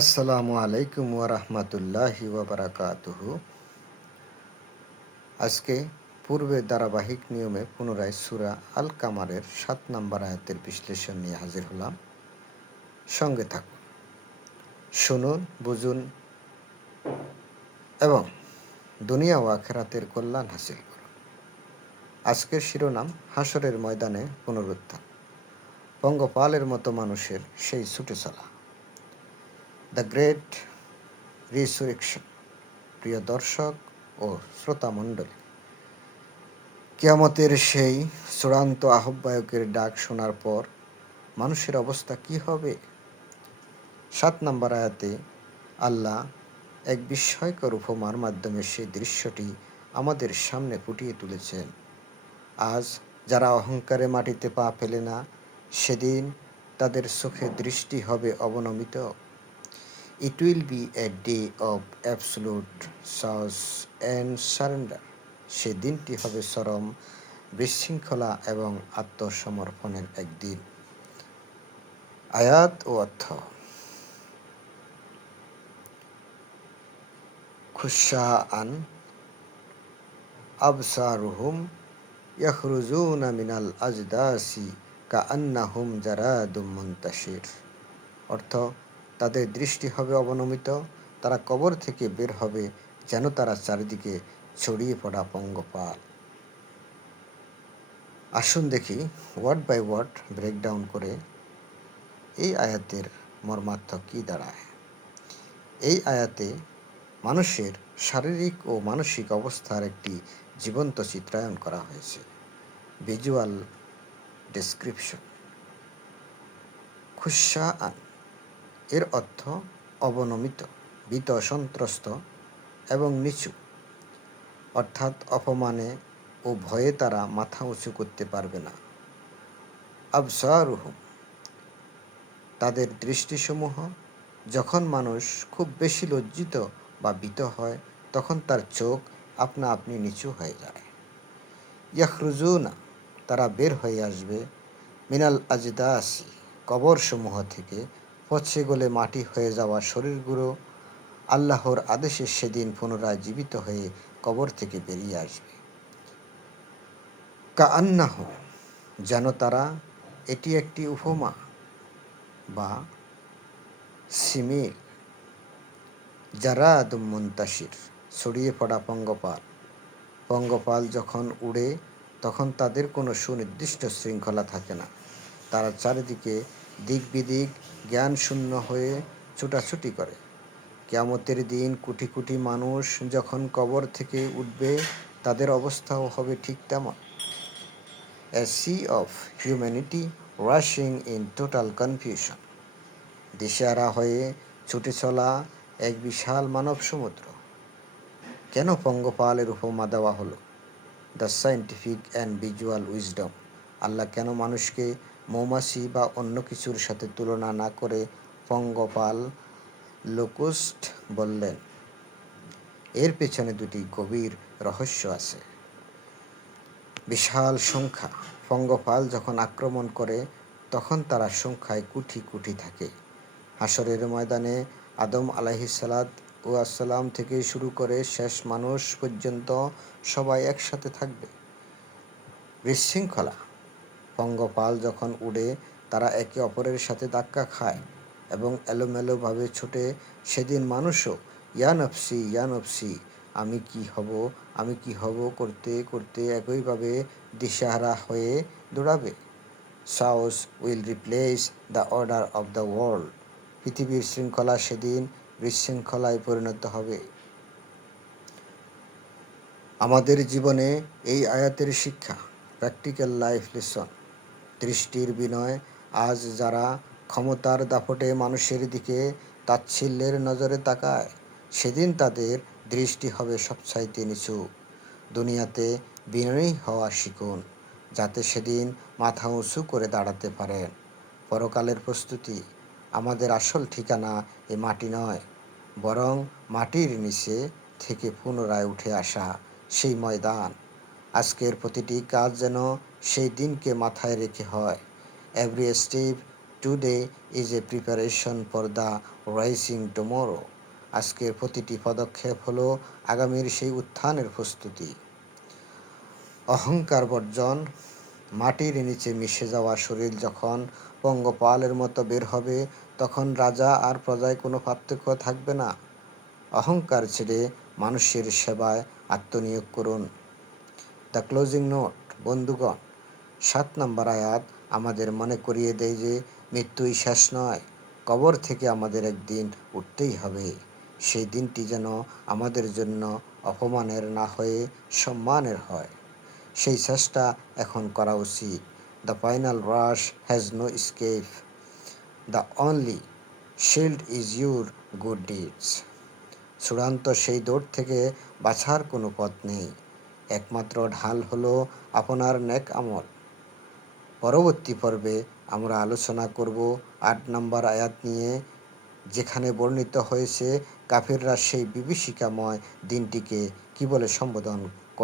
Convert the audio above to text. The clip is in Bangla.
আসসালামু আলাইকুম ওয়া রাহমাতুল্লাহি ওয়া বারাকাতুহু। আজকে পূর্বের ধারাবাহিক নিয়মে পুনরায় সূরা আল কামারের ৭ নম্বর আয়াতের বিশ্লেষণ নিয়ে হাজির হলাম। সঙ্গে থাকুন, শুনুন, বুঝুন এবং দুনিয়া ও আখিরাতের কল্যাণ হাসিল করুন। আজকের শিরোনাম হাসরের ময়দানে পুনরুত্থান, পঙ্গপালের মতো মানুষের সেই ছুটে চলা, দ্য গ্রেট রিসারেকশন। প্রিয় দর্শক ও শ্রোতা মণ্ডলী, কিয়ামতের সেই চূড়ান্ত আহ্বায়কের ডাক শোনার পর মানুষের অবস্থা কি হবে? ৭ নম্বর আয়াতে আল্লাহ এক বিস্ময়কর উপমার মাধ্যমে সেই দৃশ্যটি আমাদের সামনে ফুটিয়ে তুলেছেন। আজ যারা অহংকারে মাটিতে পা ফেলে না, সেদিন তাদের চোখে দৃষ্টি হবে অবনমিত। It will be a day of absolute sauce and surrender. সে দিনটি হবে চরম বিশৃঙ্খলা এবং আত্মসমর্পণের একদিন। আয়াত ও অর্থ: খুশাআন আবসারুহুম ইয়াখরুজুনা মিনাল আজদাসি কাআন্নাহুম জারাদুম মুনতাশির। অর্থ: তাদের দৃষ্টি হবে অবনমিত, তারা কবর থেকে বের হবে যেন তারা চারিদিকে ছড়িয়ে পড়া পঙ্গপাল। আসুন দেখি ওয়ার্ড বাই ওয়ার্ড ব্রেকডাউন করে এই আয়াতের মর্মার্থ কী দাঁড়ায়। এই আয়াতে মানুষের শারীরিক ও মানসিক অবস্থার একটি জীবন্ত চিত্রায়ন করা হয়েছে। Visual description. খুশাআন এর অর্থ অবনমিত, ভীত, সন্ত্রস্ত এবং নিচু, অর্থাৎ অপমানে ও ভয়ে তারা মাথা উঁচু করতে পারবে না। আবসারুহুম তাদের দৃষ্টিসমূহ। যখন মানুষ খুব বেশি লজ্জিত বা ভীত হয়, তখন তার চোখ আপনা আপনি নিচু হয়ে যায়। ইয়াখরুজুনা তারা বের হয়ে আসবে, মিনাল আজদাসি কবরসমূহ থেকে, পচে গলে মাটি হয়ে যাওয়া শরীরগুলো আল্লাহর আদেশে সেদিন পুনরায় জীবিত হয়ে কবর থেকে বেরিয়ে আসবে। কাআন্নাহু যেন তারা, এটি একটি উপমা বা সিমিল। জারাদুম মুনতাশির ছড়িয়ে পড়া পঙ্গপাল। পঙ্গপাল যখন উড়ে তখন তাদের কোনো সুনির্দিষ্ট শৃঙ্খলা থাকে না। তারা চারিদিকে দিক বিদিক জ্ঞানশূন্য হয়ে ছুটাছুটি করে। কিয়ামতের দিন কোটি কোটি মানুষ যখন কবর থেকে উঠবে, তাদের অবস্থাও হবে ঠিক তেমন। A sea of humanity rushing in total confusion. দিশেহারা হয়ে ছুটে চলা এক বিশাল মানব সমুদ্র। কেন পঙ্গপালের উপমা দেওয়া হলো? The scientific and visual wisdom. আল্লাহ কেন মানুষকে মৌমাছি বা অন্য কিছুর সাথে তুলনা না করে পঙ্গপাল, লোকুস্ট বললেন? এর পেছনে দুটি গভীর রহস্য আছে। বিশাল সংখ্যা। পঙ্গপাল যখন আক্রমণ করে তখন তারা সংখ্যায় কোটি কোটি থাকে। হাসরের ময়দানে আদম আলাইহিসসালাম থেকে শুরু করে শেষ মানুষ পর্যন্ত সবাই একসাথে থাকবে। বিশৃঙ্খলা। পঙ্গপাল যখন উড়ে তারা একে অপরের সাথে ধাক্কা খায় এবং এলোমেলোভাবে ছোটে। সেদিন মানুষও ইয়া নফসি ইয়া নফসি, আমি কি হব, আমি কি হব করতে করতে একইভাবে দিশেহারা হয়ে দৌড়াবে। Chaos will replace the order of the world. পৃথিবীর শৃঙ্খলা সেদিন বিশৃঙ্খলায় পরিণত হবে। আমাদের জীবনে এই আয়াতের শিক্ষা, প্র্যাকটিক্যাল লাইফ লেসন। দৃষ্টির বিনয়। আজ যারা ক্ষমতার দাপটে মানুষের দিকে তাচ্ছিল্যের নজরে তাকায়, সেদিন তাদের দৃষ্টি হবে সবচাইতে নিচু। দুনিয়াতে বিনয়ী হওয়া শিখুন, যাতে সেদিন মাথা উঁচু করে দাঁড়াতে পারেন। পরকালের প্রস্তুতি। আমাদের আসল ঠিকানা এ মাটি নয়, বরং মাটির নিচে থেকে পুনরায় উঠে আসা সেই ময়দান। আজকের প্রতিটি কাজ যেন সেই দিনকে মাথায় রেখে হয়। Every step today is a preparation for the rising tomorrow. আজকের প্রতিটি পদক্ষেপ হলো আগামীর সেই উত্থানের প্রস্তুতি। অহংকার বর্জন। মাটির নিচে মিশে যাওয়া শরীর যখন পঙ্গপালের মতো বের হবে, তখন রাজা আর প্রজায় কোনো পার্থক্য থাকবে না। অহংকার ছেড়ে মানুষের সেবায় আত্মনিয়োগ করুন। The closing note. বন্ধুগণ, 7 নম্বর আয়াত আমাদের মনে করিয়ে দেয় যে মৃত্যুই শেষ নয়। কবর থেকে আমাদের একদিন উঠতেই হবে। সেই দিনটি যেন আমাদের জন্য অপমানের না হয়ে সম্মানের হয়। সেই চেষ্টা এখন করা উচিত। The final rush has no escape. The only shield is your good deeds. চূড়ান্ত সেই দৌড় থেকে বাছার কোনো পথ নেই। একমাত্র ঢাল হলো আপনার নেক আমল। পরবর্তী পর্বে আমরা আলোচনা করব 8 নম্বর আয়াত নিয়ে, যেখানে বর্ণিত হয়েছে কাফিররা সেই বিভীষিকাময় দিনটিকে কী বলে সম্বোধন করে।